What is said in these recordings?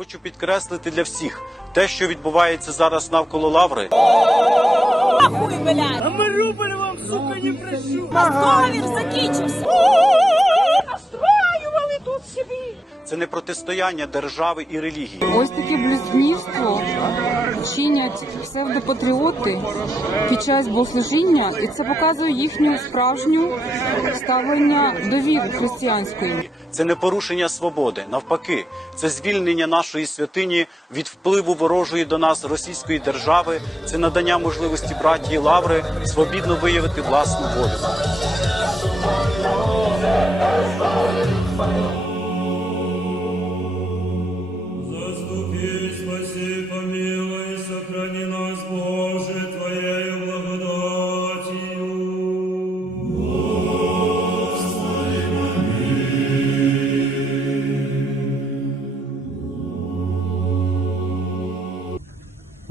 Хочу підкреслити для всіх те, що відбувається зараз навколо лаври, Нахуй, блядь! А Маріуполь вам, сука, не прощу! Договір закінчився! Це не протистояння держави і релігії. Ось таке блюзнірство чинять псевдопатріоти під час богослужіння, і це показує їхню справжню ставлення до віри християнської. Це не порушення свободи. Навпаки, це звільнення нашої святині від впливу ворожої до нас російської держави. Це надання можливості братії Лаври свобідно виявити власну волю.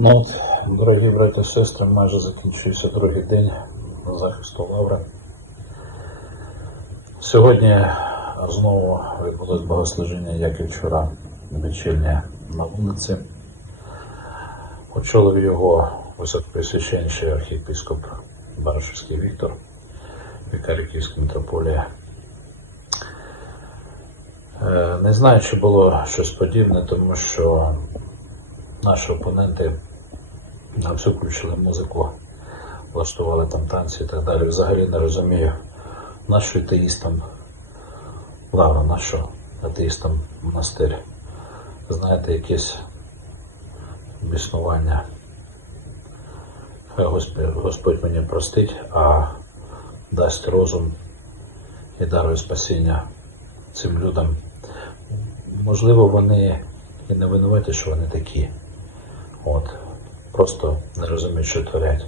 Ну, дорогі браті і сестри, майже закінчується другий день захисту Лаври. Сьогодні знову відбулось богослужіння, як і вчора, вечірнє на вулиці. Очолив його високопресвященніший архієпископ Баришевський Віктор, вікар Київської митрополії. Е, Не знаю, чи було щось подібне, тому що наші опоненти всю включили музику, влаштували там танці і так далі. Взагалі не розумію, нащо атеїстам Лавра, нащо атеїстам монастир. Знаєте, якесь біснування. Хай Господь, Господь мені простить, а дасть розум і дарує спасіння цим людям. Можливо, вони і не винуваті, що вони такі. От. Просто не розуміють, що творять.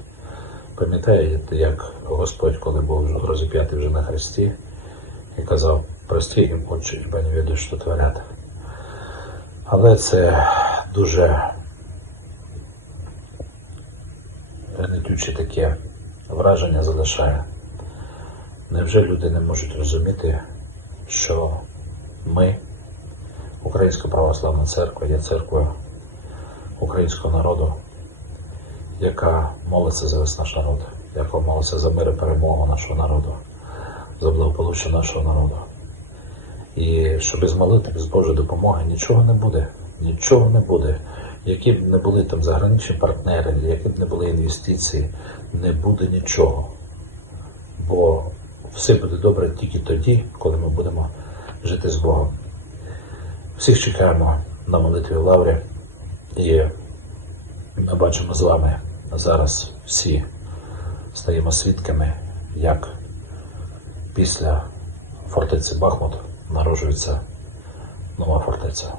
Пам'ятаєте, як Господь, коли був розіп'ятий вже на хресті, і казав, прости їм, отче, хіба не відають, що творять. Але це дуже гнетюче таке враження залишає. Невже люди не можуть розуміти, що ми, Українська православна церква, є церквою українського народу, яка молиться за весь наш народ, яка молиться за мир і перемогу нашого народу, за благополуччя нашого народу. І що без молитви, без Божої допомоги нічого не буде. Нічого не буде. Які б не були там заграничні партнери, які б не були інвестиції, не буде нічого. Бо все буде добре тільки тоді, коли ми будемо жити з Богом. Всіх чекаємо на молитві в Лаврі. І ми бачимо з вами зараз всі стаємо свідками, як після фортеці Бахмут народжується нова фортеця,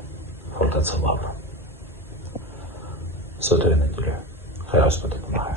фортеця Лавра. Святої неділі. Хай Господь допомагає.